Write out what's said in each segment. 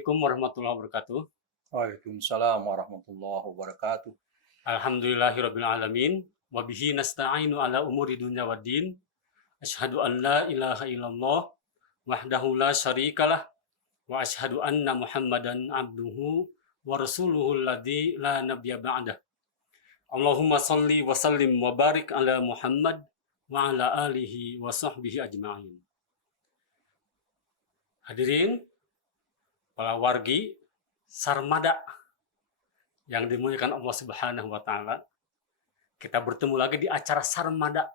Assalamualaikum warahmatullahi wabarakatuh. Waalaikumsalam warahmatullahi wabarakatuh. Alhamdulillahirabbil alamin wa bihi nasta'inu ala umuri dunya waddin. Asyhadu an la ilaha illallah wahdahu la syarikalah wa asyhadu anna Muhammadan abduhu wa rasuluhul ladzi la nabiyya ba'dah. Allahumma shalli wa sallim wa barik ala Muhammad wa ala alihi wa sahbihi ajma'in. Hadirin para wargi Sarmada yang dimuliakan Allah Subhanahu wa taala. Kita bertemu lagi di acara Sarmada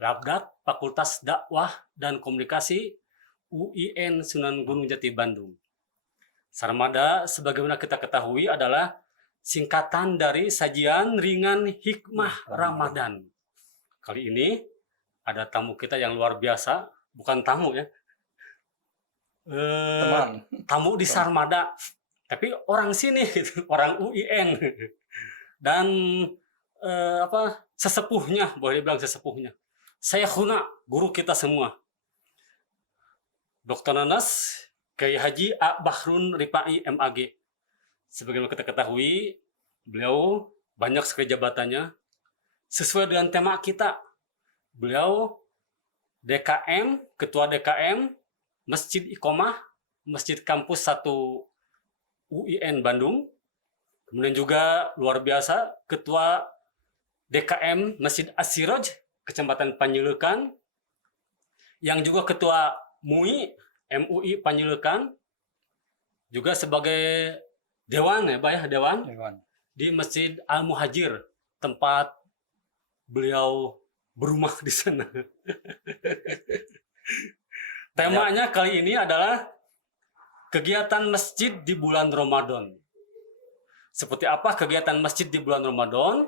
Labdak Fakultas Dakwah dan Komunikasi UIN Sunan Gunung Jati Bandung. Sarmada sebagaimana kita ketahui adalah singkatan dari Sajian Ringan Hikmah Ramadan. Kali ini ada tamu kita yang luar biasa, bukan tamu ya. Tamu di Sarmada, tapi orang sini, orang UIN dan sesepuhnya, boleh dibilang sesepuhnya. Syekhuna, guru kita semua, Dr. Nanas Kiai Haji A. Bahrun Ripai MAG. Sebagaimana kita ketahui, beliau banyak sekali jabatannya. Sesuai dengan tema kita, beliau DKM, Ketua DKM Masjid Iqomah, Masjid Kampus 1 UIN Bandung. Kemudian juga luar biasa, Ketua DKM Masjid As-Siraj, Kecamatan Panjulukan, yang juga Ketua MUI Panjulukan, juga sebagai Dewan ya Pak ya, Dewan di Masjid Al-Muhajir, tempat beliau berumah di sana. Temanya kali ini adalah kegiatan masjid di bulan Ramadan. Seperti apa kegiatan masjid di bulan Ramadan?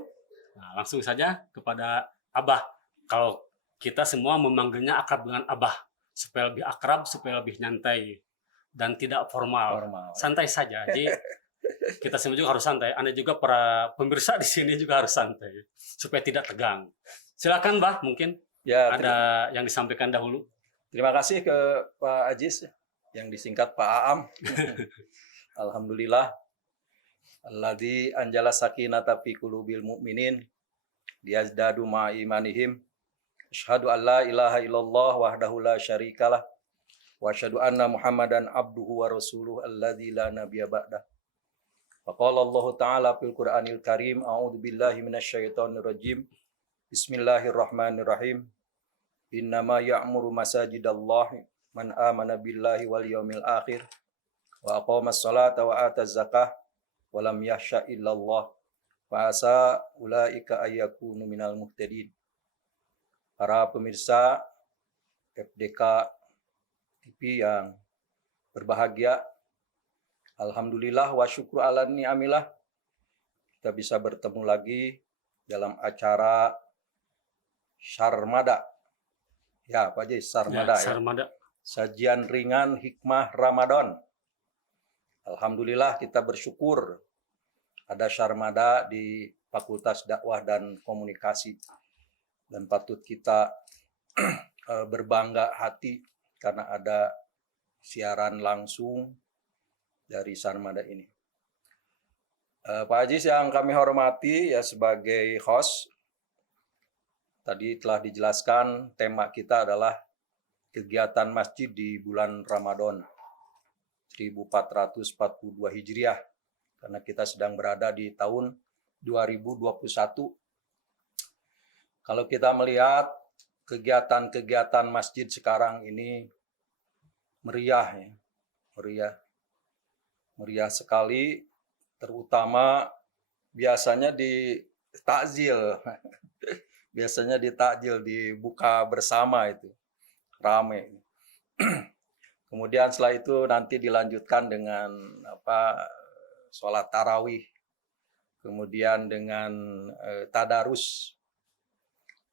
Nah, langsung saja kepada Abah. Kalau kita semua memanggilnya akrab dengan Abah, supaya lebih akrab, supaya lebih nyantai dan tidak formal. Santai saja. Jadi kita semua juga harus santai. Anda juga para pemirsa di sini juga harus santai supaya tidak tegang. Silakan, Bah, mungkin ya, ada yang disampaikan dahulu. Terima kasih ke Pak Aziz yang disingkat Pak Aam. Alhamdulillah. Alladzi anjala sakinata fi qulubil mu'minin liyazdadu ma'a imanihim. Asyhadu an la ilaha illallah wahdahu la syarikalah wa asyhadu anna Muhammadan abduhu wa rasuluhu alladzi la nabiyya ba'dah. Faqala Allah Ta'ala fil Qur'anil Karim, a'udzu billahi minasyaitonir rajim. Bismillahirrahmanirrahim. Innama ya'muru masajidallahi man amana billahi wal yaumil akhir wa aqamas salata wa ataz zakah wa lam yakhsha illallah fa asa ulaika ayyakunu minal muhtadin. Para pemirsa FDK TV yang berbahagia, alhamdulillah wa syukru ala ni'amillah, kita bisa bertemu lagi dalam acara Sarmada. Ya, Pak Haji, Sarmada ya. Sarmada. Sajian Ringan Hikmah Ramadan. Alhamdulillah kita bersyukur ada Sarmada di Fakultas Dakwah dan Komunikasi. Dan patut kita berbangga hati karena ada siaran langsung dari Sarmada ini. Pak Haji yang kami hormati ya sebagai host, tadi telah dijelaskan tema kita adalah kegiatan masjid di bulan Ramadan 1442 Hijriah. Karena kita sedang berada di tahun 2021. Kalau kita melihat kegiatan-kegiatan masjid sekarang ini meriah ya. Meriah sekali, terutama biasanya di takjil. Biasanya di takjil, dibuka bersama itu rame. Kemudian setelah itu nanti dilanjutkan dengan sholat tarawih, kemudian dengan tadarus,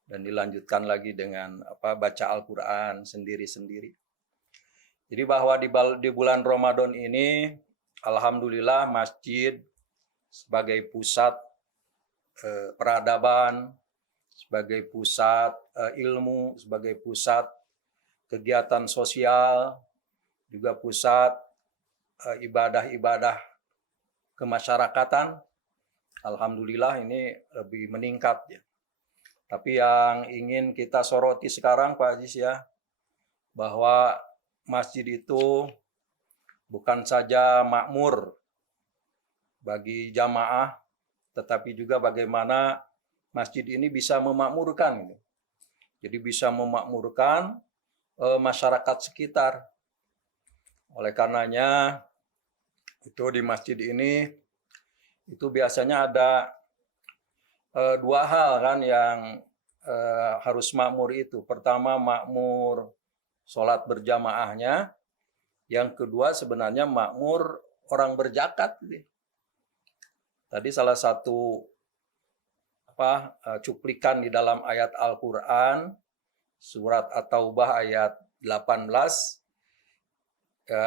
dan dilanjutkan lagi dengan baca Al-Quran sendiri-sendiri. Jadi bahwa di bulan Ramadan ini, alhamdulillah masjid sebagai pusat peradaban, sebagai pusat ilmu, sebagai pusat kegiatan sosial, juga pusat ibadah-ibadah kemasyarakatan, alhamdulillah ini lebih meningkat ya. Tapi yang ingin kita soroti sekarang Pak Ajis ya, bahwa masjid itu bukan saja makmur bagi jamaah, tetapi juga bagaimana masjid ini bisa memakmurkan gitu. Jadi bisa memakmurkan masyarakat sekitar. Oleh karenanya itu di masjid ini itu biasanya ada dua hal kan yang harus makmur itu. Pertama makmur sholat berjamaahnya. Yang kedua sebenarnya makmur orang berzakat. Tadi salah satu cuplikan di dalam ayat Al-Quran surat At-Taubah ayat 18,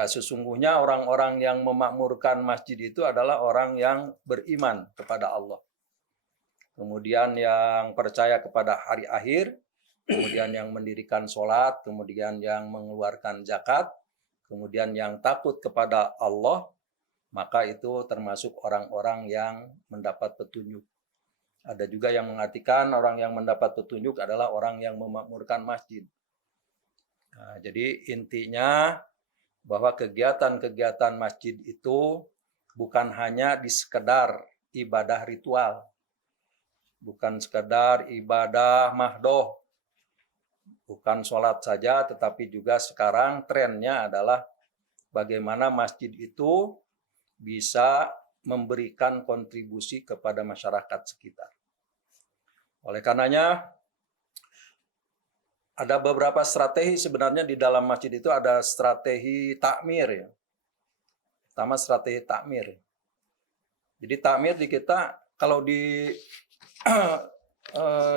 sesungguhnya orang-orang yang memakmurkan masjid itu adalah orang yang beriman kepada Allah, kemudian yang percaya kepada hari akhir, kemudian yang mendirikan sholat, kemudian yang mengeluarkan zakat, kemudian yang takut kepada Allah, maka itu termasuk orang-orang yang mendapat petunjuk. Ada juga yang mengartikan orang yang mendapat petunjuk adalah orang yang memakmurkan masjid. Nah, jadi intinya bahwa kegiatan-kegiatan masjid itu bukan hanya di sekedar ibadah ritual, bukan sekedar ibadah mahdoh, bukan sholat saja, tetapi juga sekarang trennya adalah bagaimana masjid itu bisa memberikan kontribusi kepada masyarakat sekitar. Oleh karenanya, ada beberapa strategi sebenarnya di dalam masjid itu. Ada strategi takmir ya. Pertama strategi takmir. Jadi takmir di kita, kalau di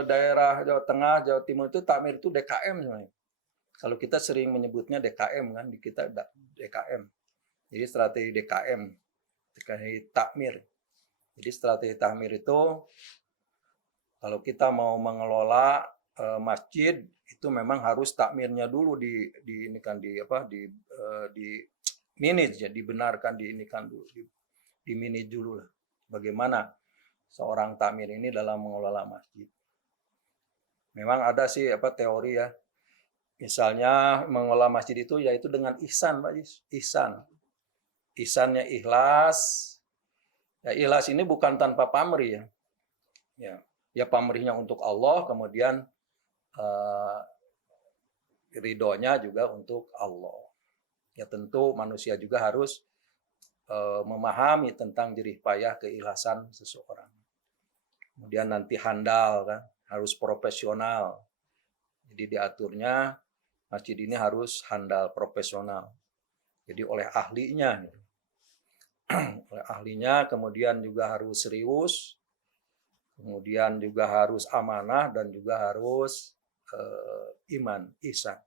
daerah Jawa Tengah, Jawa Timur itu takmir itu DKM sebenarnya. Kalau kita sering menyebutnya DKM kan, di kita DKM. Jadi strategi DKM, strategi takmir. Jadi strategi takmir itu kalau kita mau mengelola masjid itu memang harus takmirnya dulu di manage ya, dibenarkan, di manage dulu lah. Bagaimana seorang takmir ini dalam mengelola masjid. Memang ada sih teori ya. Misalnya mengelola masjid itu yaitu dengan ihsan, Pak Jis. Ihsan. Ihsannya ikhlas. Ya, ikhlas ini bukan tanpa pamrih ya. Ya pamrihnya untuk Allah, kemudian ridhonya juga untuk Allah. Ya tentu manusia juga harus memahami tentang jerih payah keikhlasan seseorang. Kemudian nanti handal kan, harus profesional. Jadi diaturnya masjid ini harus handal, profesional. Jadi oleh ahlinya. Oleh ahlinya, kemudian juga harus serius, kemudian juga harus amanah, dan juga harus iman, ihsan.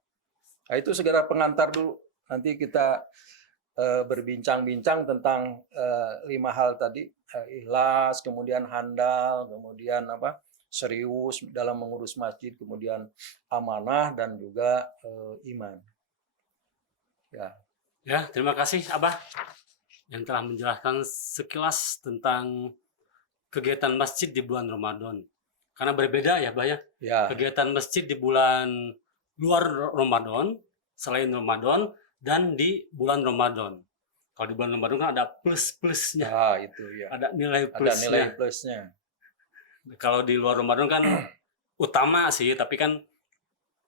Nah, itu segera pengantar dulu. Nanti kita berbincang-bincang tentang 5 hal tadi. Ikhlas, kemudian handal, kemudian serius dalam mengurus masjid, kemudian amanah, dan juga iman. Ya, terima kasih Abah yang telah menjelaskan sekilas tentang kegiatan masjid di bulan Ramadan. Karena berbeda ya, Bah ya. Kegiatan masjid di bulan luar Ramadan, selain Ramadan, dan di bulan Ramadan. Kalau di bulan Ramadan kan ada plus-plusnya. Itu ya. Ada nilai plusnya. Kalau di luar Ramadan kan utama sih, tapi kan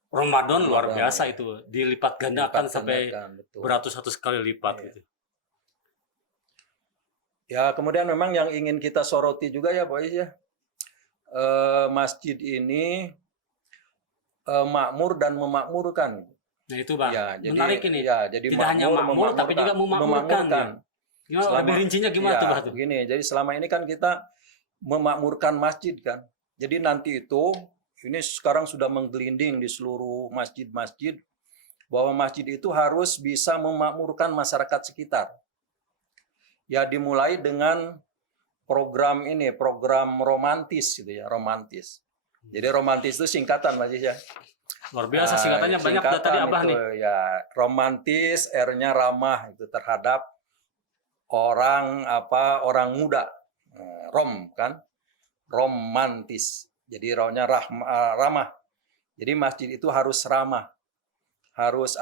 Ramadan luar biasa ya. Itu dilipat gandakan sampai beratus-ratus kali lipat gitu. Ya, kemudian memang yang ingin kita soroti juga ya Pak Is ya, masjid ini makmur dan memakmurkan. Nah itu Bang, ya, menarik ini. Ya, jadi tidak hanya makmur tapi juga memakmurkan. Gimana lebih rincinya gimana tuh Bang? Begini, jadi selama ini kan kita memakmurkan masjid kan. Jadi nanti itu, ini sekarang sudah menggelinding di seluruh masjid-masjid, bahwa masjid itu harus bisa memakmurkan masyarakat sekitar. Ya dimulai dengan program romantis gitu ya, romantis. Jadi romantis itu singkatan Mas ya. Luar biasa singkatannya banyak tadi Abah nih. Ya, romantis, R-nya ramah itu terhadap orang muda. Rom kan, romantis. Jadi rohnya ramah. Jadi masjid itu harus ramah, harus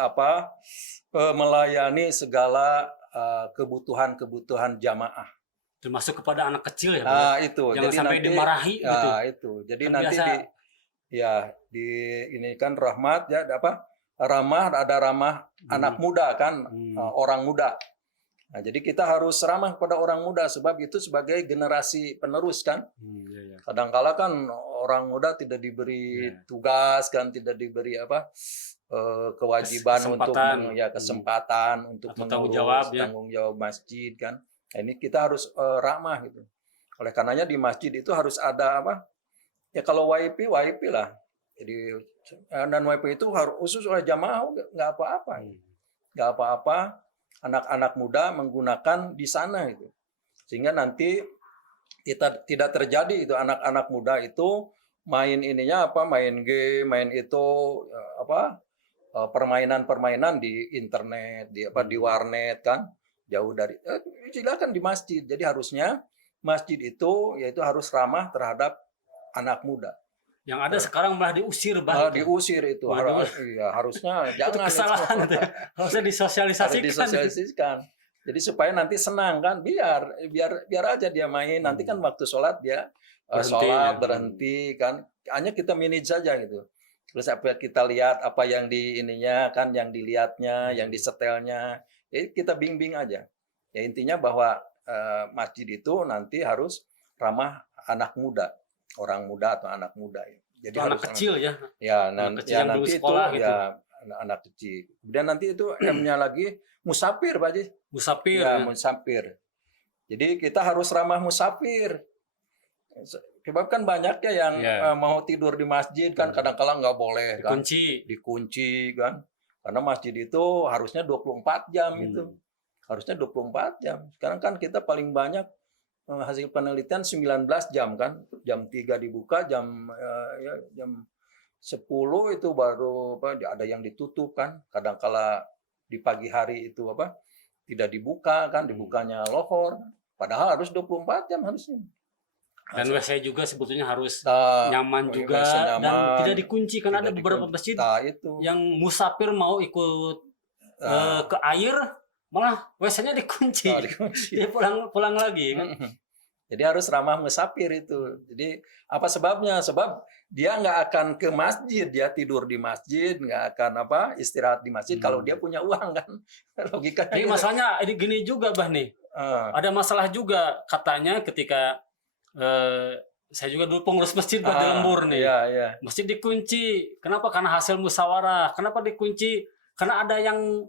melayani segala kebutuhan jamaah. Termasuk kepada anak kecil ya, Pak? Nah, itu. Jangan Jadi sampai nanti dimarahi gitu. itu. Jadi Kan nanti biasa ini kan rahmat ya ramah, ada ramah anak muda kan, orang muda. Nah, jadi kita harus ramah kepada orang muda sebab itu sebagai generasi penerus kan. Iya. Kadang-kala kan orang muda tidak diberi tugas kan, tidak diberi kewajiban Kesempatan. untuk kesempatan untuk Atau tanggung mengurus jawab, ya. tanggung jawab masjid kan. Nah, ini kita harus ramah gitu. Oleh karenanya di masjid itu harus ada ya kalau WiFi lah. Jadi dan WiFi itu harus khusus oleh jamaah, nggak apa-apa. Nggak apa-apa anak-anak muda menggunakan di sana itu. Sehingga nanti kita tidak terjadi itu anak-anak muda itu main main game, main itu permainan-permainan di internet, di warnet kan, jauh dari silakan di masjid. Jadi harusnya masjid itu yaitu harus ramah terhadap anak muda. Yang ada sekarang malah diusir, Malah diusir itu. Harusnya jangan. Itu kesalahan itu. Harusnya disosialisasikan. Jadi supaya nanti senang kan, biar aja dia main. Nanti kan waktu sholat dia berhenti kan. Hanya kita manage saja gitu. Terus apa kita lihat apa yang di ininya kan, yang dilihatnya, yang disetelnya. Jadi kita bimbing aja. Ya intinya bahwa masjid itu nanti harus ramah anak muda. Orang muda atau anak muda. Jadi anak kecil ya. Ya, anak kecil yang nanti sekolah, itu gitu. ya anak kecil. Kemudian nanti itu M-nya lagi musafir, Pak Haji. Musafir. Ya, musafir. Jadi kita harus ramah musafir. Sebab kan banyak ya yang mau tidur di masjid kan kadang-kala nggak boleh kan. Dikunci kan. Karena masjid itu harusnya 24 jam itu. Harusnya 24 jam. Sekarang kan kita paling banyak hasil penelitian 19 jam kan, jam 3 dibuka, jam 10 itu baru ada yang ditutup kan, kadangkala di pagi hari itu tidak dibuka kan, dibukanya lohor, padahal harus 24 jam harusnya. Dan WC juga sebetulnya harus nyaman juga dan tidak dikunci kan, ada beberapa masjid yang musafir mau ikut ke air malah WC-nya dikunci. Dia pulang lagi kan. Jadi harus ramah musafir itu. Jadi apa sebabnya? Sebab dia nggak akan ke masjid, dia tidur di masjid, nggak akan istirahat di masjid kalau dia punya uang kan. Logikanya. Jadi masalahnya ini gini juga, Bah nih. Ada masalah juga katanya ketika saya juga dulu pengurus masjid di Lembur nih. Iya. Masjid dikunci. Kenapa? Karena hasil musyawarah. Kenapa dikunci? Karena ada yang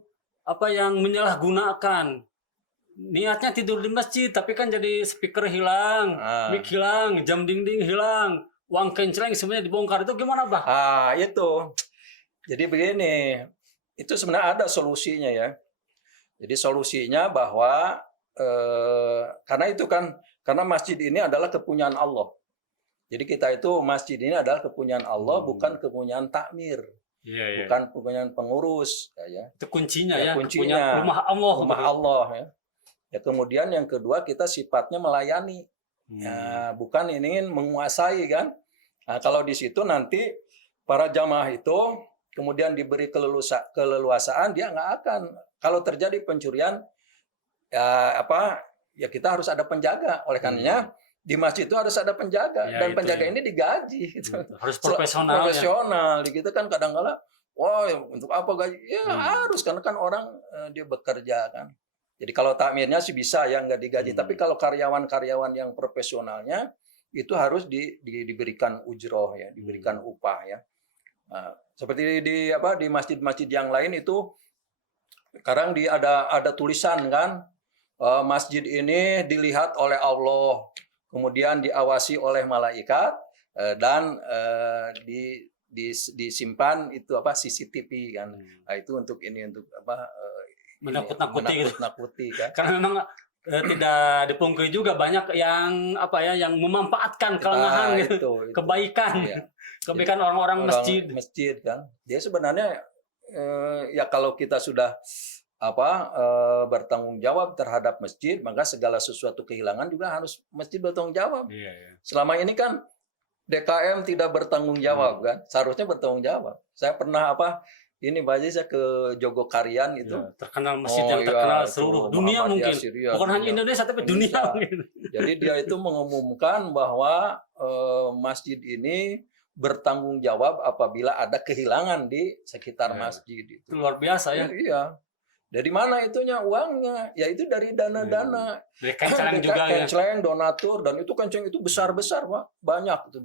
menyalahgunakan. Niatnya tidur di masjid, tapi kan jadi speaker hilang, mic hilang, jam dinding hilang, uang kenceleng semuanya dibongkar. Itu gimana, Bah? Itu. Jadi begini, itu sebenarnya ada solusinya ya. Jadi solusinya bahwa karena masjid ini adalah kepunyaan Allah. Jadi kita itu masjid ini adalah kepunyaan Allah, bukan kepunyaan takmir. Bukan kepunyaan pengurus ya. Itu kuncinya kuncinya rumah Allah. Rumah Allah ya. Ya, kemudian yang kedua kita sifatnya melayani. Ya, bukan ingin menguasai kan. Nah, kalau di situ nanti para jamaah itu kemudian diberi keleluasaan, dia nggak akan, kalau terjadi pencurian ya kita harus ada penjaga. Oleh karenanya di masjid itu harus ada penjaga, dan penjaga ini digaji gitu. Harus profesional. Profesional. Di kita kan kadang-kala untuk apa gaji? Ya harus, karena kan orang dia bekerja kan. Jadi kalau takmirnya sih bisa ya nggak digaji, tapi kalau karyawan-karyawan yang profesionalnya itu harus diberikan ujroh ya, diberikan upah ya. Nah, seperti di masjid-masjid yang lain itu sekarang ada tulisan kan, masjid ini dilihat oleh Allah, kemudian diawasi oleh malaikat dan disimpan itu CCTV kan. Nah, itu untuk menakut-nakuti kan. Karena memang tidak dipungkiri juga banyak yang memanfaatkan kelengahan itu. Kebaikan. Iya. Kebaikan orang-orang masjid kan. Dia sebenarnya ya kalau kita sudah bertanggung jawab terhadap masjid, maka segala sesuatu kehilangan juga harus masjid bertanggung jawab. Iya, iya. Selama ini kan DKM tidak bertanggung jawab kan, seharusnya bertanggung jawab. Saya pernah ini Pak Haji, saya ke Jogokarian itu. Ya, terkenal masjid yang terkenal itu seluruh dunia Muhammadiyah mungkin. Syria, Bukan hanya dunia. Indonesia tapi dunia Indonesia. mungkin. Jadi dia itu mengumumkan bahwa masjid ini bertanggung jawab apabila ada kehilangan di sekitar Ya. masjid itu. Itu luar biasa ya. Iya. Dari mana itunya uangnya? Ya itu dari dana-dana. Dari Kenceleng juga ya. Kenceleng, donatur, dan itu kenceng itu besar-besar Pak. Banyak itu.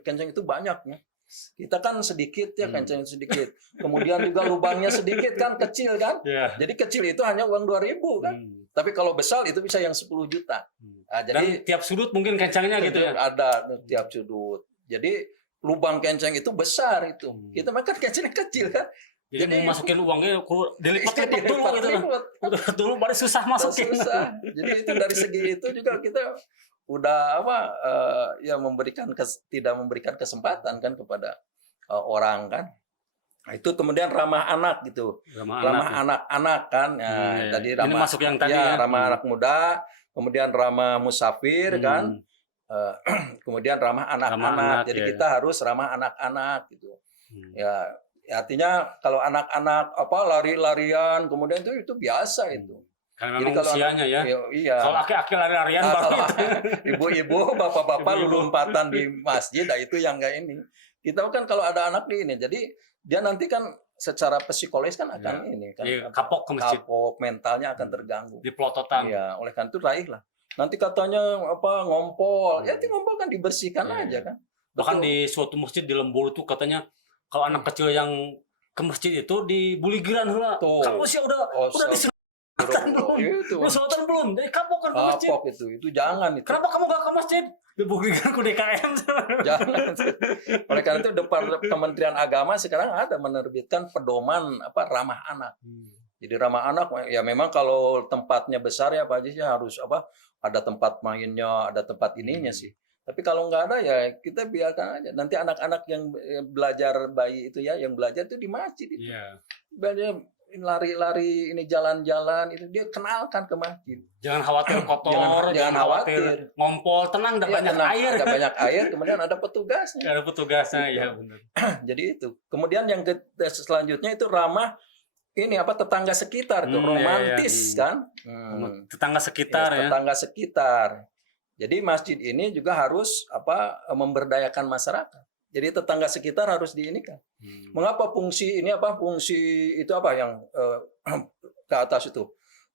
Kenceng itu banyak ya. Kita kan sedikit ya, kenceng sedikit. Kemudian juga lubangnya sedikit kan, kecil kan. Iya. Jadi kecil itu hanya uang 2.000 kan. Tapi kalau besar itu bisa yang 10 juta. Nah, Dan jadi tiap sudut mungkin kencangnya gitu ya. ada tiap sudut. Jadi lubang kenceng itu besar itu. Kita makan kenceng kecil kan. Jadi mau masukin uangnya dilipat-lipat dulu gitu. Dilipat-lipat. Dulu baru susah masukin. Susah. Jadi itu dari segi itu juga kita udah ya tidak memberikan kesempatan kan kepada orang kan. Nah, itu kemudian ramah anak gitu. Ramah anak-anak kan. Ya, tadi ramah. Ini masuk yang tadi ya, ya. Ramah anak muda, kemudian ramah musafir kan. Kemudian ramah anak-anak. Jadi kita harus ramah anak-anak gitu. Ya, artinya kalau anak-anak lari-larian kemudian itu biasa itu. Karena memang usianya ya. Iya. Kalau aki-aki lari-larian baru itu. Ibu-ibu, bapak-bapak lompatan di masjid, itu yang enggak ini. Kita kan kalau ada anak di ini, jadi dia nanti kan secara psikologis kan akan ini kan. Kapok ke masjid. Kapok, mentalnya akan terganggu. Di pelototan. Iya, oleh karena itu raihlah. Nanti katanya ngompol. Ya itu ngompol kan dibersihkan aja kan. Bahkan di suatu masjid di Lembur itu katanya kalau anak kecil yang ke masjid itu dibuli giran lah. Kamu sih udah disunatan belum? Udah sunatan belum? Jadi kapok kan ke masjid. Kapok itu jangan itu. Kenapa kamu gak ke masjid? Dibuli giran ke DKM. Jangan. Oleh karena itu Kementerian Agama sekarang ada menerbitkan pedoman ramah anak. Jadi ramah anak ya memang kalau tempatnya besar ya Pak Haji harus ada tempat mainnya, ada tempat ininya sih. Tapi kalau nggak ada ya kita biarkan aja. Nanti anak-anak yang belajar bayi itu ya, yang belajar itu di masjid itu. Belajar lari-lari ini jalan-jalan itu dia kenalkan ke masjid. Jangan khawatir kotor, jangan khawatir ngompol, tenang, ada banyak air. Ada banyak air, kemudian ada petugasnya. Ada petugasnya, ya benar. Jadi itu. Kemudian yang selanjutnya itu ramah tetangga sekitar tuh romantis kan. Tetangga sekitar ya. Tetangga sekitar. Jadi masjid ini juga harus memberdayakan masyarakat. Jadi tetangga sekitar harus diinikan. Mengapa fungsi itu yang ke atas itu?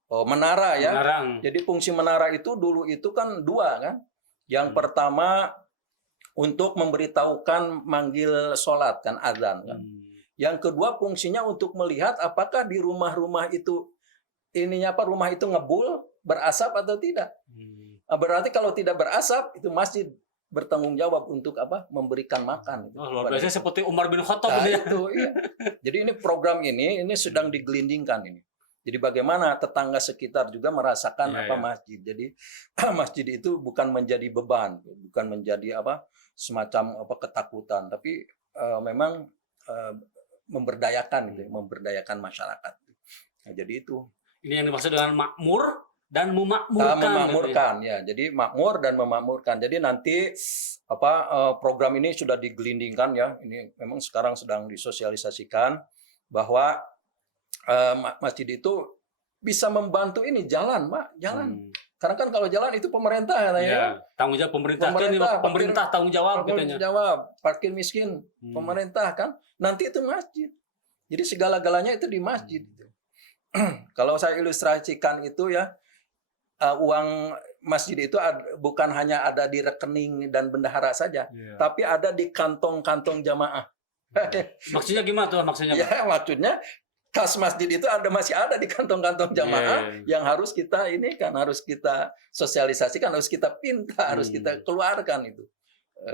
Menara ya. Jadi fungsi menara itu dulu itu kan 2 kan. Yang pertama untuk memberitahukan manggil sholat kan, azan kan. Yang kedua fungsinya untuk melihat apakah di rumah-rumah itu rumah itu ngebul, berasap atau tidak. Berarti kalau tidak berasap itu masjid bertanggung jawab untuk memberikan makan. Luar biasa seperti Umar bin Khattab itu. Iya. Jadi ini program ini sedang digelindingkan ini. Jadi bagaimana tetangga sekitar juga merasakan masjid. Jadi masjid itu bukan menjadi beban, bukan menjadi semacam ketakutan, tapi memang memberdayakan memberdayakan masyarakat. Nah, jadi itu. Ini yang dimaksud dengan makmur dan memakmurkan. Memakmurkan ya. Jadi makmur dan memakmurkan. Jadi nanti program ini sudah digelindingkan ya. Ini memang sekarang sedang disosialisasikan bahwa masjid itu bisa membantu ini jalan, Pak, jalan. Karena kan kalau jalan itu pemerintah ya. Tanggung jawab pemerintah tanggung jawab katanya. Parkir miskin pemerintah kan. Nanti itu masjid. Jadi segala-galanya itu di masjid. Kalau saya ilustrasikan itu ya, uang masjid itu bukan hanya ada di rekening dan bendahara saja, tapi ada di kantong-kantong jamaah. Maksudnya gimana tuh maksudnya? Ya, maksudnya kas masjid itu masih ada di kantong-kantong jamaah yang harus kita harus kita sosialisasikan, harus kita pinta, harus kita keluarkan itu.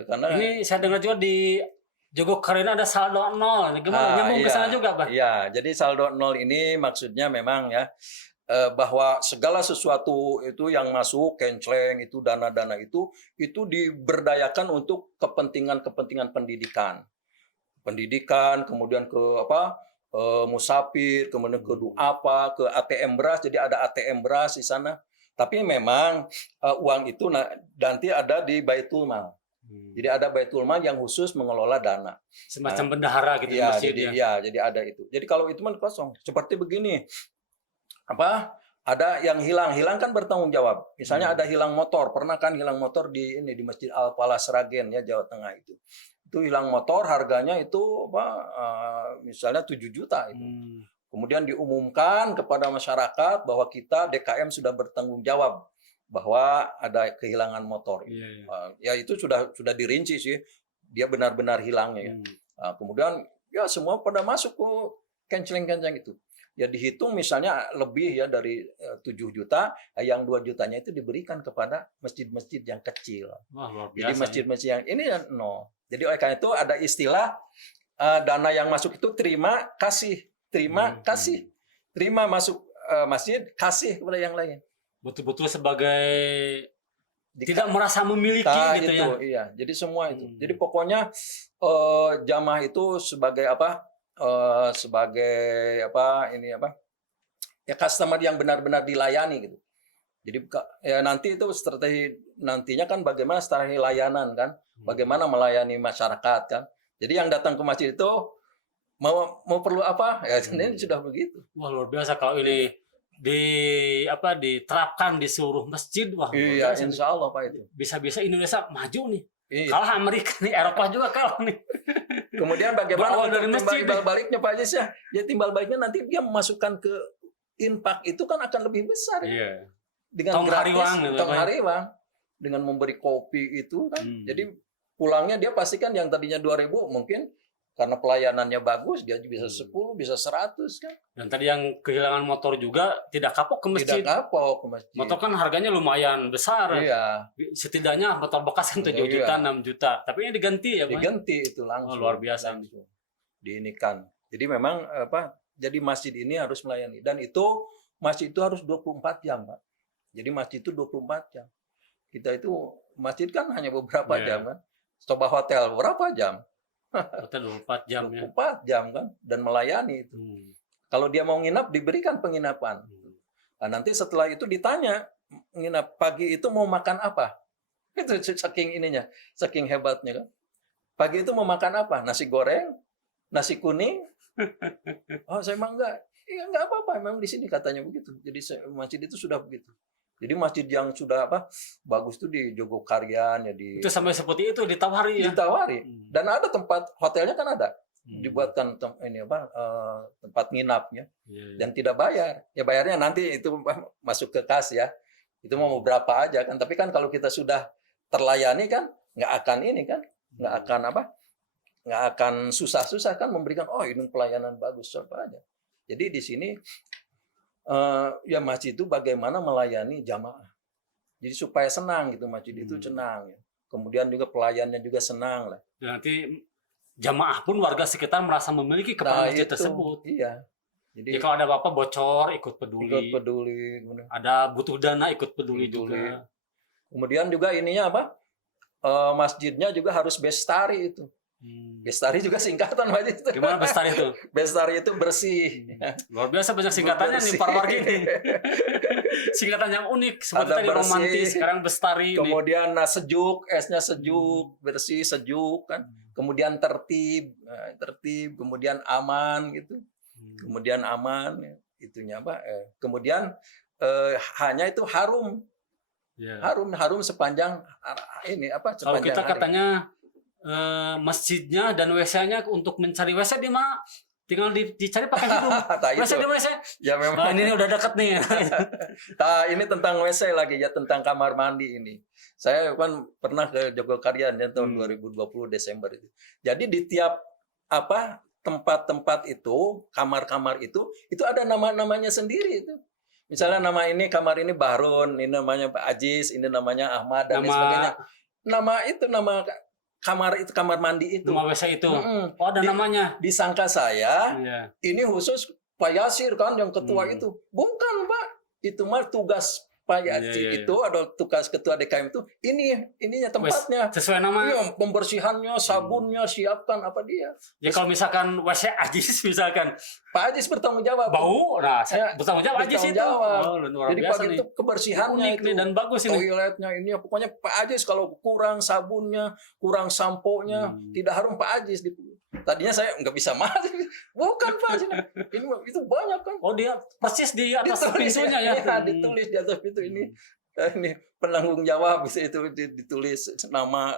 Karena ini saya dengar juga di Jogokarian ada saldo 0. Gimana? Nyambung ke sana juga, Pak? Iya, jadi saldo 0 ini maksudnya memang ya bahwa segala sesuatu itu yang masuk kenceleng itu dana-dana itu diberdayakan untuk kepentingan pendidikan kemudian ke musafir, kemudian ke duafa, ke ATM beras, jadi ada ATM beras di sana. Tapi memang uang itu nanti ada di Baitul Mal. Jadi ada Baitul Mal yang khusus mengelola dana. Semacam bendahara gitu di Iya, masjid jadi ya. ya, jadi ada itu. Jadi kalau itu kan kosong. Seperti begini. Ada yang hilang kan bertanggung jawab. Misalnya ada hilang motor, pernah kan hilang motor di Masjid Al Falah Sragen ya, Jawa Tengah itu. Itu hilang motor, harganya itu misalnya 7 juta itu. Kemudian diumumkan kepada masyarakat bahwa kita DKM sudah bertanggung jawab bahwa ada kehilangan motor. Ya itu sudah dirinci sih. Dia benar-benar hilangnya ya. Kemudian ya semua pada masuk ke kenceng-kenceng itu. Ya dihitung misalnya lebih ya dari 7 juta, yang 2 jutanya itu diberikan kepada masjid-masjid yang kecil. Wah, luar biasa. Jadi masjid-masjid yang ini no. Jadi oleh karena itu ada istilah dana yang masuk itu terima kasih, kasih. Terima masuk masjid, kasih kepada yang lain. Betul-betul sebagai tidak merasa memiliki gitu itu, ya. Iya, jadi semua itu. Jadi pokoknya jamaah itu sebagai apa? Sebagai ya customer yang benar-benar dilayani gitu. Jadi ya nanti itu strategi nantinya kan bagaimana strategi layanan kan, bagaimana melayani masyarakat kan. Jadi yang datang ke masjid itu mau perlu apa ya, ini sudah begitu. Wah, luar biasa kalau ini diterapkan di seluruh masjid. Wah, iya, insya Allah Pak itu. Bisa-bisa Indonesia maju nih. Iya. Kalah Amerika nih, Eropa juga kalah nih. Kemudian bagaimana dari masjid timbal baliknya Pak Ajis ya? Ya timbal baliknya nanti dia memasukkan ke infak itu kan akan lebih besar. Iya. Dengan Tong gratis, hariwang, hariwang, dengan memberi kopi itu kan. Jadi pulangnya dia pastikan yang tadinya 2.000 mungkin karena pelayanannya bagus dia bisa 10, bisa 100 kan. Dan tadi yang kehilangan motor juga tidak kapok ke masjid. Tidak kapok ke masjid. Motor kan harganya lumayan besar. Iya. Setidaknya motor bekas kan 7 juta, 6 juta. Tapi ini diganti ya, Pak? Diganti itu langsung. Oh, luar biasa. Langsung. Diinikan. Jadi memang jadi masjid ini harus melayani. Dan itu masjid itu harus 24 jam, Pak. Jadi masjid itu 24 jam. Kita itu masjid kan hanya beberapa jam kan. Coba hotel berapa jam? Hotel 24 jam 24 jam kan, dan melayani itu. Kalau dia mau nginap diberikan penginapan. Nah, nanti setelah itu ditanya, nginap pagi itu mau makan apa? Itu saking ininya, saking hebatnya kan. Pagi itu mau makan apa? Nasi goreng, nasi kuning. Oh, saya emang enggak. Iya, enggak apa-apa, memang di sini katanya begitu. Jadi masjid itu sudah begitu. Jadi masjid yang sudah bagus tuh di Jogokarian ya di. Itu sampai seperti itu ditawari ya. Ditawari. Dan ada tempat hotelnya kan ada. Dibuatkan tempat nginapnya dan tidak bayar. Ya bayarnya nanti itu masuk ke kas ya. Itu mau berapa aja kan. Tapi kan kalau kita sudah terlayani kan nggak akan ini kan, nggak akan susah-susah kan memberikan ini pelayanan bagus apa aja. Jadi di sini ya masjid itu bagaimana melayani jamaah. Jadi supaya senang gitu, masjid itu senang ya. Kemudian juga pelayannya juga senang lah. Dan nanti jamaah pun warga sekitar merasa memiliki kepada masjid tersebut. Iya. Jadi kalau ada apa-apa bocor ikut peduli. Ikut peduli. Ada butuh dana ikut peduli juga. Kemudian juga ininya masjidnya juga harus bestari itu. Bestari juga singkatan masjid itu. Gimana bestari itu? Bestari itu bersih. Luar biasa banyak singkatannya nih Pak Wargi nih. Singkatan yang unik. Seperti tadi romantis, sekarang bestari. Kemudian sejuk, esnya sejuk, bersih, sejuk kan. Kemudian tertib, kemudian aman gitu. Kemudian aman itunya kemudian hanya itu harum. Harum sepanjang ini sepanjang kalau kita hari. Katanya masjidnya dan WC-nya untuk mencari WC di mana? Tinggal dicari pakai hidung. WC di WC. Ya memang. Ini udah deket nih. Ini tentang WC lagi ya, tentang kamar mandi ini. Saya kan pernah ke Jogokarian tahun 2020 Desember itu. Jadi di tiap tempat-tempat itu, kamar-kamar itu ada nama-namanya sendiri itu. Misalnya nama ini kamar ini Bahrun, ini namanya Pak Ajis, ini namanya Ahmad dan sebagainya. Nama kamar mandi itu. Nama WC itu. Oh, ada namanya. Disangka saya ini khusus Pak Yasir kan yang ketua itu. Bukan, Pak. Itu mah tugas Pak Iya, Yaci iya, iya. itu ada tugas ketua DKM itu ininya tempatnya. Sesuai nama. Iya, pembersihannya, sabunnya, siapkan apa dia. Ya kalau misalkan WC Ajis misalkan Pak Ajis bertanggung jawab. bau, nah Saya bertanggung jawab Ajis itu. bertanggung jawab. Oh, luar Jadi biasa pagi nih. itu kebersihannya Unik itu, nih dan bagus ini. toiletnya ini, pokoknya Pak Ajis kalau kurang sabunnya, kurang sampo-nya, tidak harus Pak Ajis. Tadinya saya nggak bisa masuk, bukan Pak, ini itu banyak kan. Oh dia persis di atas Ditulis, pintunya ya. iya, ditulis di atas pintu ini penanggung jawab, bisa itu ditulis nama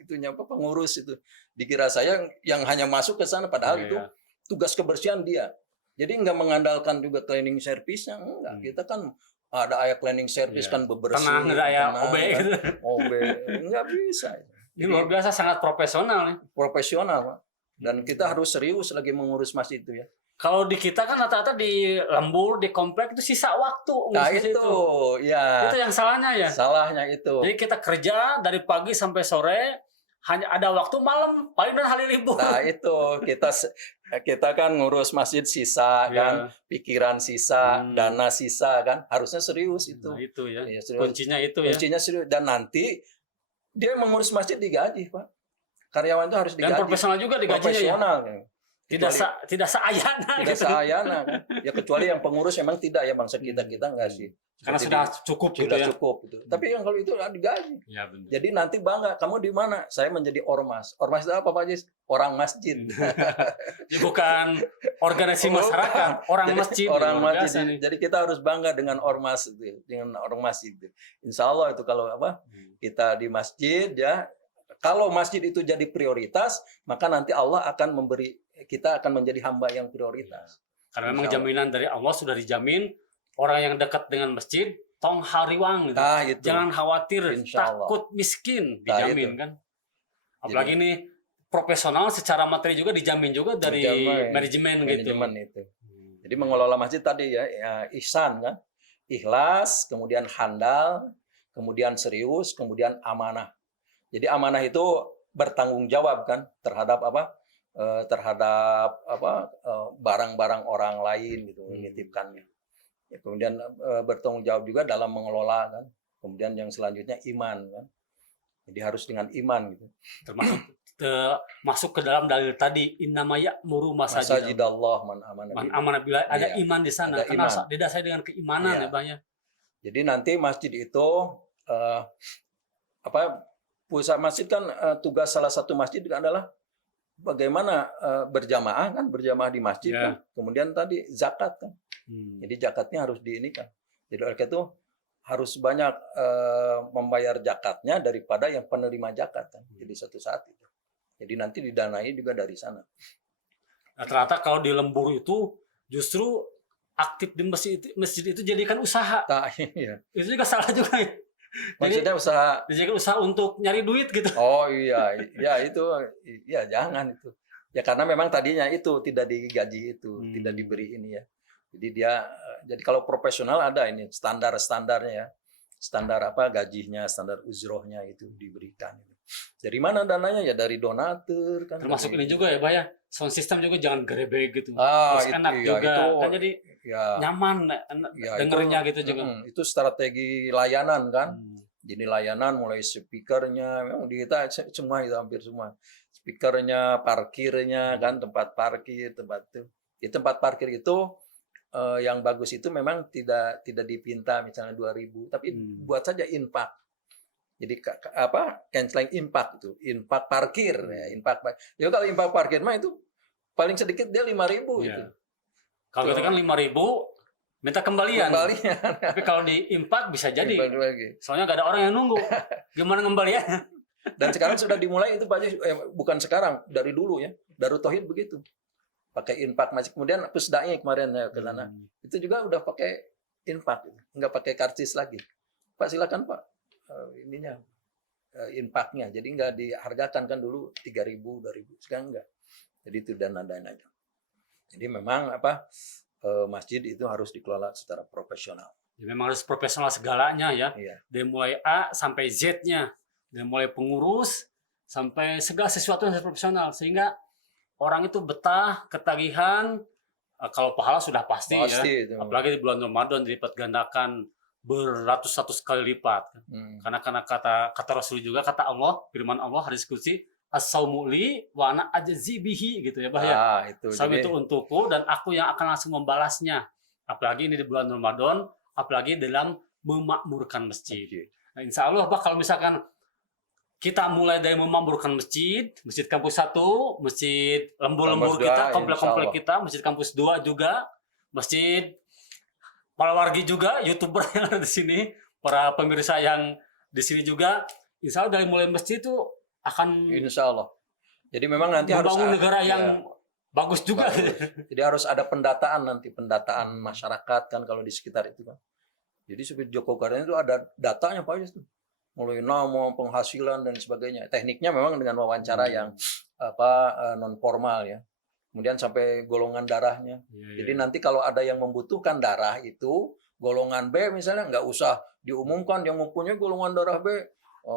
itunya apa pengurus itu. Dikira saya yang hanya masuk ke sana, padahal Iya, itu iya. tugas kebersihan dia. Jadi nggak mengandalkan juga cleaning service-nya, enggak. Kita kan ada ayat cleaning service Iya. kan bebersih, Tenang ada ya tenang, OB kan. gitu. OB nggak bisa. Ini luar biasa sangat profesional nih. Profesional, Pak. Dan kita harus serius lagi mengurus masjid itu ya. Kalau di kita kan rata-rata di lembur, di komplek itu sisa waktu Nah ngurus itu, ya. Itu yang salahnya ya. Salahnya itu. Jadi kita kerja dari pagi sampai sore, hanya ada waktu malam, paling dan hari libur. Nah itu kita kan ngurus masjid sisa Iya. kan, pikiran sisa, dana sisa kan, harusnya serius itu. Nah, itu ya. Iya, serius. Kuncinya itu ya. Kuncinya serius. Dan nanti dia mengurus masjid digaji, Pak. Karyawan itu harus digaji. Dan profesional juga digajinya ya. Profesional. Ya. Tidak seayana Tidak gitu. seayana kan. Ya kecuali yang pengurus memang tidak ya, bangsa kita enggak sih. Karena Seperti sudah cukup gitu sudah ya. cukup gitu. Tapi yang kalau itu digaji. Ya benar. Jadi nanti bangga, kamu di mana? Saya menjadi ormas. Ormas itu apa Pak Jis? Orang masjid. Ini bukan organisasi masyarakat, orang Jadi, masjid. Orang Luar biasa masjid. nih. Jadi kita harus bangga dengan ormas itu, dengan orang masjid itu. Insya Allah itu kalau kita di masjid ya, kalau masjid itu jadi prioritas, maka nanti Allah akan kita akan menjadi hamba yang prioritas. Karena memang Insya Allah. jaminan dari Allah sudah dijamin orang yang dekat dengan masjid tong hariwang gitu. Nah, itu. Jangan khawatir Insya Allah. takut miskin Nah, dijamin itu. kan. Apalagi ini profesional secara materi juga dijamin juga dari Dijamin. manajemen gitu. Manajemen itu. Jadi mengelola masjid tadi ya ihsan kan, ikhlas, kemudian handal, kemudian serius, kemudian amanah. Jadi amanah itu bertanggung jawab kan terhadap barang-barang orang lain gitu, menitipkannya. Ya, kemudian bertanggung jawab juga dalam mengelola kan. Kemudian yang selanjutnya iman kan. Jadi harus dengan iman gitu. Termasuk masuk ke dalam dalil tadi innama ya'muru masajidallah. Masajidallah man amana Man billah. amanah bila ada Iya. iman di sana. Ada Karena iman. didasari dengan keimanan Iya. ya banyak. Jadi nanti masjid itu pusat masjid kan tugas salah satu masjid adalah bagaimana berjamaah di masjid Ya. kan. Kemudian tadi zakat kan. Jadi zakatnya harus diinikan. Jadi oleh karena itu harus banyak membayar zakatnya daripada yang penerima zakat kan. Jadi satu saat itu. Jadi nanti didanai juga dari sana. Nah, ternyata kalau di lembur itu justru aktif di masjid itu jadikan usaha. Nah, iya. Itu juga salah juga ya. Maksudnya usaha. Dijadikan usaha untuk nyari duit gitu. Oh iya, ya itu, ya jangan itu. Ya karena memang tadinya itu tidak digaji itu, tidak diberi ini ya. Jadi jadi kalau profesional ada ini standarnya ya, standar gajinya, standar uzrohnya itu diberikan. Dari mana dananya ya dari donatur kan. Termasuk dari, ini juga ya, Pak ya. Sound system juga jangan gerebek gitu. Ah, Terus itu, enak ya, juga. itu, Kan jadi ya, nyaman ya, dengernya itu, gitu juga. Itu strategi layanan kan. Jadi layanan mulai speakernya, memang di kita semua itu hampir semua. Speakernya, parkirnya kan, tempat parkir, tempat itu. Di tempat parkir itu yang bagus itu memang tidak dipinta misalnya 2.000, tapi buat saja infak. Jadi canceling infak itu, infak parkir ya, Ya kalau infak parkir mah itu paling sedikit dia 5.000 Iya. itu. Kalau kita kan 5.000 minta kembalian. Tapi kalau di impak bisa jadi. Soalnya gak ada orang yang nunggu. Gimana ngembaliannya? Dan sekarang sudah dimulai itu Pak Haji, bukan sekarang, dari dulu ya. Darut Tauhid begitu. Pakai infak masih kemudian Pusdai kemarin ya ke sana. Itu juga udah pakai infak, enggak pakai karcis lagi. Pak silakan Pak. Ininya infaknya. Jadi enggak dihargakan kan dulu 3.000, 2.000, sekarang enggak. Jadi itu dana-dana aja. Jadi memang masjid itu harus dikelola secara profesional. Ya, memang harus profesional segalanya ya. Iya. Dari mulai A sampai Z-nya. Dari mulai pengurus sampai segala sesuatu yang harus profesional. Sehingga orang itu betah, ketagihan. Kalau pahala sudah pasti ya. Itu. Apalagi di bulan Ramadan dilipat gandakan beratus-ratus kali lipat. Hmm. Karena kata Rasul juga, kata Allah, firman Allah hadis qudsi, as-saumu li wa ana ajzi bihi, gitu ya, Bah ya. Itu Saum jadi itu untukku dan aku yang akan langsung membalasnya. Apalagi ini di bulan Ramadan, apalagi dalam memakmurkan masjid. Nah, insya Allah, Bah, kalau misalkan kita mulai dari memakmurkan masjid, masjid kampus 1, masjid lembur-lembur Kampus 2, kita, insya komplek-komplek Allah. kita, masjid kampus 2 juga, masjid para wargi juga, YouTuber yang ada di sini, para pemirsa yang di sini juga, insya Allah dari mulai masjid itu akan insya Allah. Jadi memang nanti harus membangun negara ya, yang bagus juga. bagus. Jadi harus ada pendataan nanti, pendataan masyarakat kan kalau di sekitar itu kan. Jadi seperti Joko Garden itu ada datanya Pak Yus tuh. Mulai nama, penghasilan dan sebagainya. Tekniknya memang dengan wawancara yang non formal ya. Kemudian sampai golongan darahnya. Jadi nanti kalau ada yang membutuhkan darah itu golongan B misalnya nggak usah diumumkan yang mempunyai golongan darah B,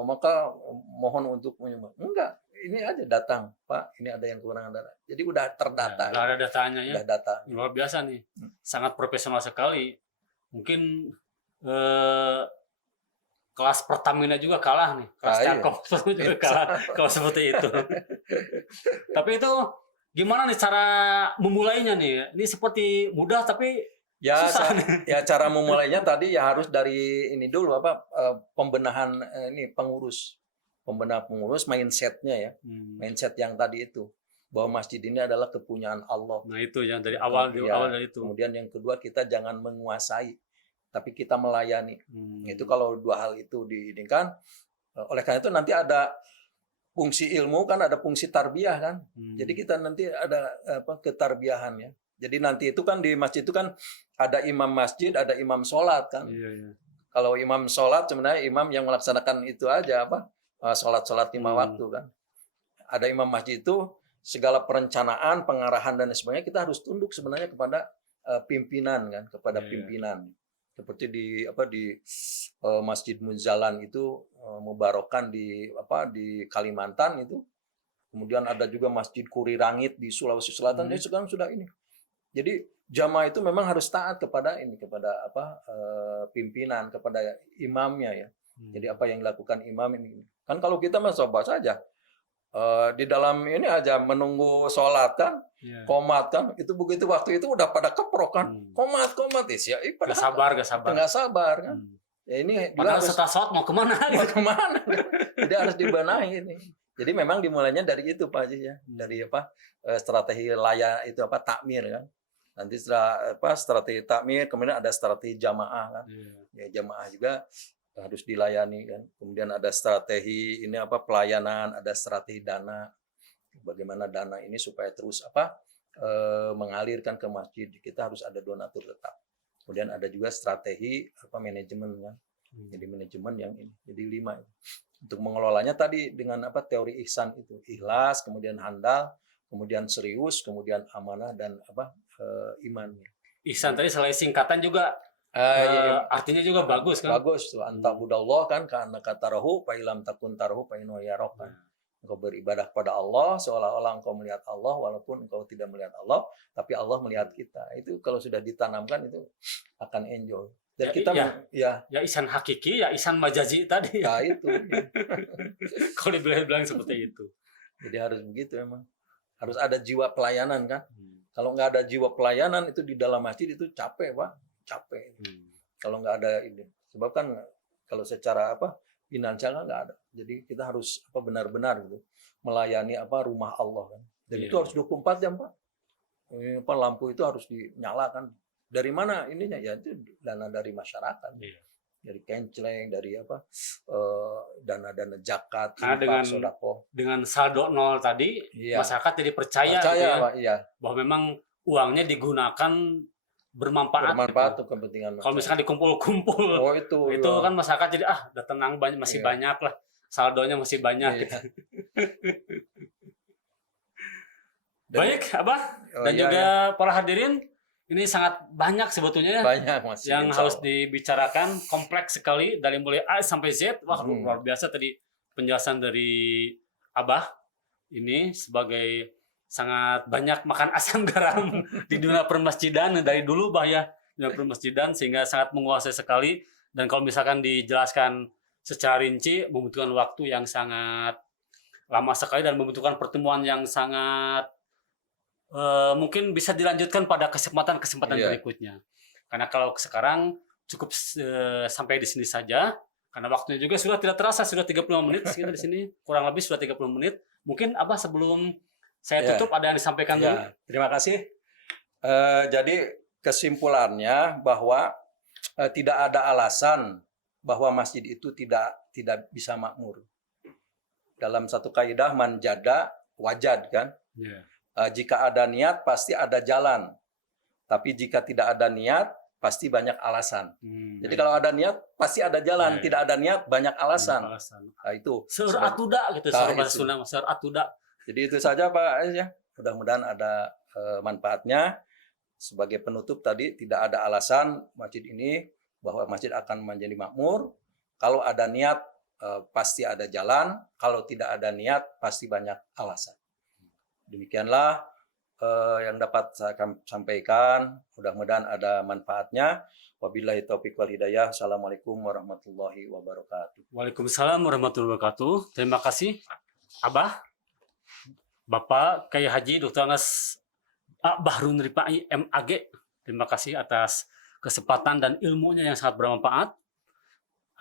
maka mohon untuk menyumbang. Enggak, ini aja datang Pak, ini ada yang kekurangan darah. Jadi udah terdata. Udah ada datanya ya. Udah data. Luar biasa nih, sangat profesional sekali. Mungkin kelas Pertamina juga kalah nih, kelas Telkom juga kalah kalau seperti itu. Tapi itu gimana nih cara memulainya nih? Ini seperti mudah tapi ya susah. Ya cara memulainya tadi ya harus dari ini dulu pembenahan ini pengurus mindsetnya ya, mindset yang tadi itu bahwa masjid ini adalah kepunyaan Allah. Nah itu yang dari awal dari itu. Kemudian yang kedua kita jangan menguasai, tapi kita melayani. Itu kalau dua hal itu diinginkan. Oleh karena itu nanti ada fungsi ilmu kan, ada fungsi tarbiyah kan. Jadi kita nanti ada ketarbiyahannya. Jadi nanti itu kan di masjid itu kan ada imam masjid, ada imam sholat kan. Iya. Kalau imam sholat sebenarnya imam yang melaksanakan itu aja sholat 5 waktu kan. Ada imam masjid itu segala perencanaan, pengarahan dan sebagainya kita harus tunduk sebenarnya kepada pimpinan kan, kepada pimpinan. Seperti di Masjid Munzalan itu Mubarokan di Kalimantan itu. Kemudian ada juga Masjid Kurirangit di Sulawesi Selatan. Jadi sekarang sudah ini. Jadi jamaah itu memang harus taat kepada pimpinan, kepada imamnya ya. Jadi apa yang dilakukan imam ini. Kan kalau kita mah coba saja di dalam ini aja menunggu sholat kan, komat kan, itu begitu waktu itu udah pada keprok kan, komat ya, nggak sabar kan. Ya ini padahal setelah sholat mau kemana? Kemana? Jadi harus dibenahi ini. Jadi memang dimulainya dari itu Pak Haji ya, dari strategi takmir kan. Nanti setelah strategi takmir, kemudian ada strategi jamaah kan. Ya jamaah juga harus dilayani kan. Kemudian ada strategi pelayanan, ada strategi dana. Bagaimana dana ini supaya terus mengalirkan ke masjid. Kita harus ada donatur tetap. Kemudian ada juga strategi manajemen kan. Jadi manajemen yang ini. Jadi 5. Untuk mengelolanya tadi dengan teori ihsan itu. Ikhlas, kemudian handal, kemudian serius, kemudian amanah dan iman. Ihsan tadi selain singkatan juga artinya juga bagus kan? Bagus tuh. Antabudallah kan karena kata rohu, fa ilam takun tarhu fa innahu yarak kan. Engkau beribadah pada Allah seolah-olah engkau melihat Allah walaupun engkau tidak melihat Allah, tapi Allah melihat kita. Itu kalau sudah ditanamkan itu akan enjoy. Dan kita ya ihsan hakiki, ya ihsan majazi tadi. Ya itu. Kalau dibilang seperti itu. Jadi harus begitu memang. Harus ada jiwa pelayanan kan. Kalau nggak ada jiwa pelayanan itu di dalam masjid itu capek Pak. Capek. Kalau nggak ada ini. Sebab kan kalau secara finansial kan nggak ada. Jadi kita harus benar-benar gitu melayani rumah Allah kan. Dan itu harus 24 jam Pak. Lampu itu harus dinyalakan. Dari mana ininya? Ya itu dana dari masyarakat. Dari kenceleng, dari dana-dana zakat, infak, sedekah. Dengan saldo 0 tadi, masyarakat jadi percaya gitu ya, Pak, bahwa memang uangnya digunakan bermanfaat untuk kepentingan. Kalau misalkan dikumpul-kumpul, itu kan masyarakat jadi udah tenang, masih banyak lah, saldonya masih banyak. Gitu. Baik, Abah dan juga para hadirin, ini sangat banyak sebetulnya yang harus dibicarakan, kompleks sekali dari mulai A sampai Z. Wah, luar biasa tadi penjelasan dari Abah ini sebagai sangat banyak makan asam garam di dunia permasjidan dari dulu Bah ya, dunia permasjidan sehingga sangat menguasai sekali dan kalau misalkan dijelaskan secara rinci membutuhkan waktu yang sangat lama sekali dan membutuhkan pertemuan yang sangat mungkin bisa dilanjutkan pada kesempatan Iya. berikutnya. Karena kalau sekarang cukup sampai di sini saja. Karena waktunya juga sudah tidak terasa, sudah 35 menit kita di sini, kurang lebih sudah 30 menit. Mungkin Abah sebelum saya Ya. tutup ada yang disampaikan dulu? Ya, terima kasih. Jadi kesimpulannya bahwa tidak ada alasan bahwa masjid itu tidak bisa makmur. Dalam satu kaidah manjada wajad kan. Iya. Jika ada niat pasti ada jalan. Tapi jika tidak ada niat pasti banyak alasan. Jadi kalau ada niat pasti ada jalan, Ya, ya. tidak ada niat banyak alasan. Alasan. Nah, itu. Seur atuda gitu, Nah, seur bahasa itu. Sunda, seur atuda. Jadi itu saja Pak ya. Mudah-mudahan ada manfaatnya. Sebagai penutup tadi tidak ada alasan masjid ini bahwa masjid akan menjadi makmur. Kalau ada niat pasti ada jalan. Kalau tidak ada niat pasti banyak alasan. Demikianlah yang dapat saya sampaikan. Mudah-mudahan ada manfaatnya. Wabillahi taufiq wal hidayah. Assalamualaikum warahmatullahi wabarakatuh. Waalaikumsalam warahmatullahi wabarakatuh. Terima kasih Abah, Bapak Kiai Haji Dr. Anas Bahrun Ripai MAG. Terima kasih atas kesempatan dan ilmunya yang sangat bermanfaat.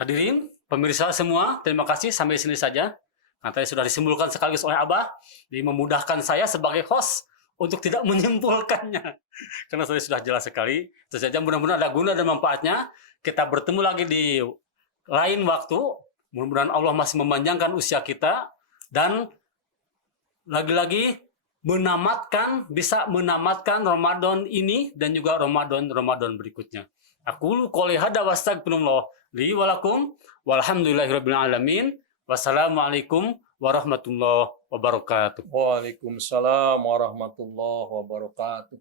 Hadirin, pemirsa semua, terima kasih sampai sini saja. Nanti sudah disimpulkan sekaligus oleh Abah, jadi memudahkan saya sebagai host untuk tidak menyimpulkannya. Karena saya sudah jelas sekali. Itu saja, mudah-mudahan ada guna dan manfaatnya. Kita bertemu lagi di lain waktu. Mudah-mudahan Allah masih memanjangkan usia kita. Dan lagi-lagi bisa menamatkan Ramadan ini dan juga Ramadan berikutnya. Aku qouli hadza wa astagfirullah li wa lakum walhamdulillahirabbil alamin. Wassalamualaikum warahmatullahi wabarakatuh. Waalaikumsalam warahmatullahi wabarakatuh.